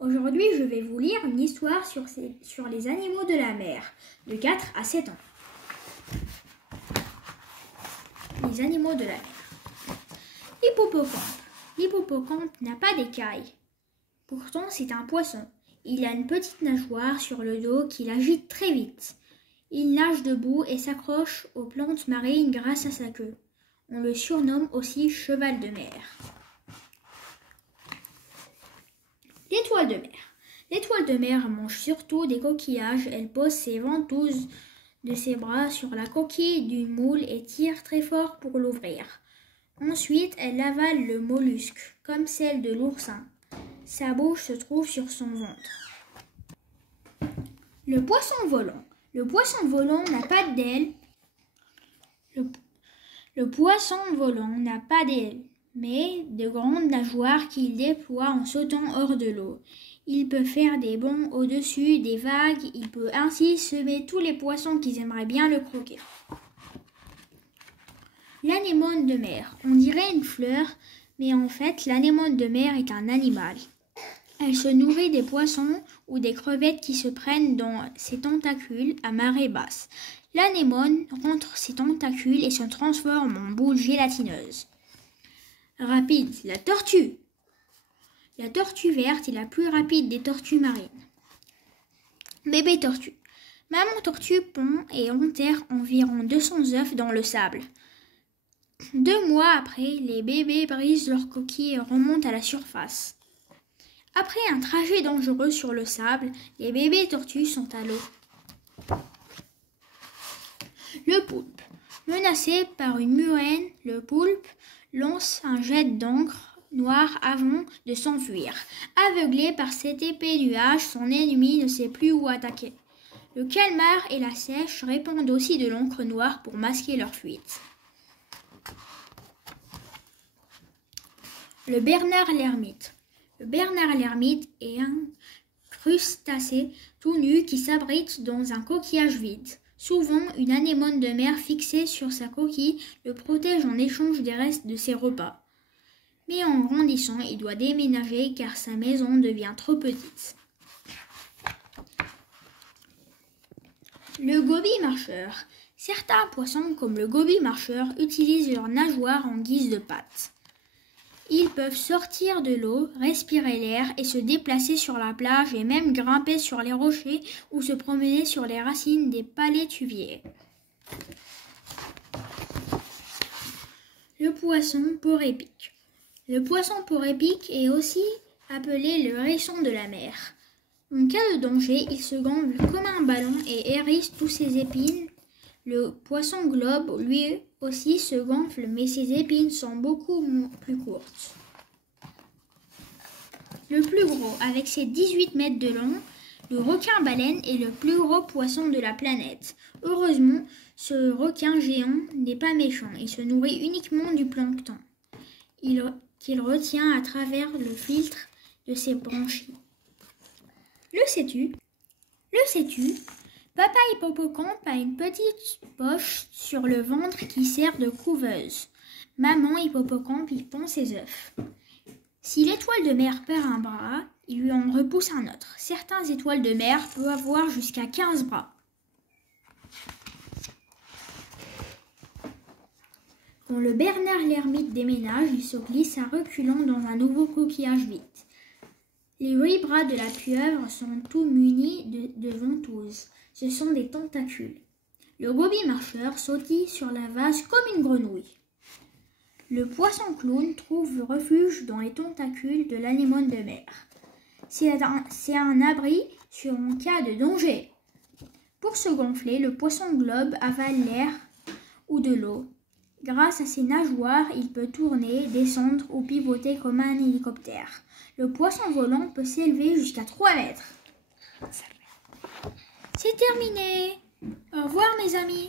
Aujourd'hui, je vais vous lire une histoire sur les animaux de la mer, de 4 à 7 ans. Les animaux de la mer. L'hippopocampe. L'hippopocampe n'a pas d'écailles. Pourtant, c'est un poisson. Il a une petite nageoire sur le dos qu'il agite très vite. Il nage debout et s'accroche aux plantes marines grâce à sa queue. On le surnomme aussi cheval de mer. L'étoile de mer. L'étoile de mer mange surtout des coquillages. Elle pose ses ventouses de ses bras sur la coquille d'une moule et tire très fort pour l'ouvrir. Ensuite, elle avale le mollusque, comme celle de l'oursin. Sa bouche se trouve sur son ventre. Le poisson volant. Le poisson volant n'a pas d'ailes. Le poisson volant n'a pas d'ailes, mais de grandes nageoires qu'il déploie en sautant hors de l'eau. Il peut faire des bonds au-dessus des vagues. Il peut ainsi semer tous les poissons qui aimeraient bien le croquer. L'anémone de mer. On dirait une fleur, mais en fait, l'anémone de mer est un animal. Elle se nourrit des poissons ou des crevettes qui se prennent dans ses tentacules à marée basse. L'anémone rentre ses tentacules et se transforme en boule gélatineuse. Rapide, la tortue. La tortue verte est la plus rapide des tortues marines. Bébé tortue. Maman tortue pond et enterre environ 200 œufs dans le sable. 2 mois après, les bébés brisent leur coquille et remontent à la surface. Après un trajet dangereux sur le sable, les bébés tortues sont à l'eau. Le poulpe. Menacé par une murène, le poulpe lance un jet d'encre noire avant de s'enfuir. Aveuglé par cet épais nuage, son ennemi ne sait plus où attaquer. Le calmar et la seiche répandent aussi de l'encre noire pour masquer leur fuite. Le bernard l'ermite. Le bernard l'ermite est un crustacé tout nu qui s'abrite dans un coquillage vide. Souvent, une anémone de mer fixée sur sa coquille le protège en échange des restes de ses repas. Mais en grandissant, il doit déménager car sa maison devient trop petite. Le goby-marcheur. Certains poissons comme le goby-marcheur utilisent leurs nageoires en guise de pattes. Ils peuvent sortir de l'eau, respirer l'air et se déplacer sur la plage et même grimper sur les rochers ou se promener sur les racines des palétuviers. Le poisson porc-épic. Le poisson porc-épic est aussi appelé le hérisson de la mer. En cas de danger, il se gonfle comme un ballon et hérisse tous ses épines. Le poisson globe, lui aussi, se gonfle, mais ses épines sont beaucoup plus courtes. Le plus gros, avec ses 18 mètres de long, le requin-baleine est le plus gros poisson de la planète. Heureusement, ce requin géant n'est pas méchant. Il se nourrit uniquement du plancton qu'il retient à travers le filtre de ses branchies. Le sais-tu? Le sais-tu? Papa hippopocampe a une petite poche sur le ventre qui sert de couveuse. Maman hippopocampe y pond ses œufs. Si l'étoile de mer perd un bras, il lui en repousse un autre. Certaines étoiles de mer peuvent avoir jusqu'à 15 bras. Quand le bernard l'ermite déménage, il se glisse à reculons dans un nouveau coquillage vide. Les 8 bras de la pieuvre sont tout munis de ventouses. Ce sont des tentacules. Le goby-marcheur sautille sur la vase comme une grenouille. Le poisson clown trouve refuge dans les tentacules de l'anémone de mer. C'est un abri en cas de danger. Pour se gonfler, le poisson globe avale l'air ou de l'eau. Grâce à ses nageoires, il peut tourner, descendre ou pivoter comme un hélicoptère. Le poisson volant peut s'élever jusqu'à 3 mètres. C'est terminé. Au revoir mes amis.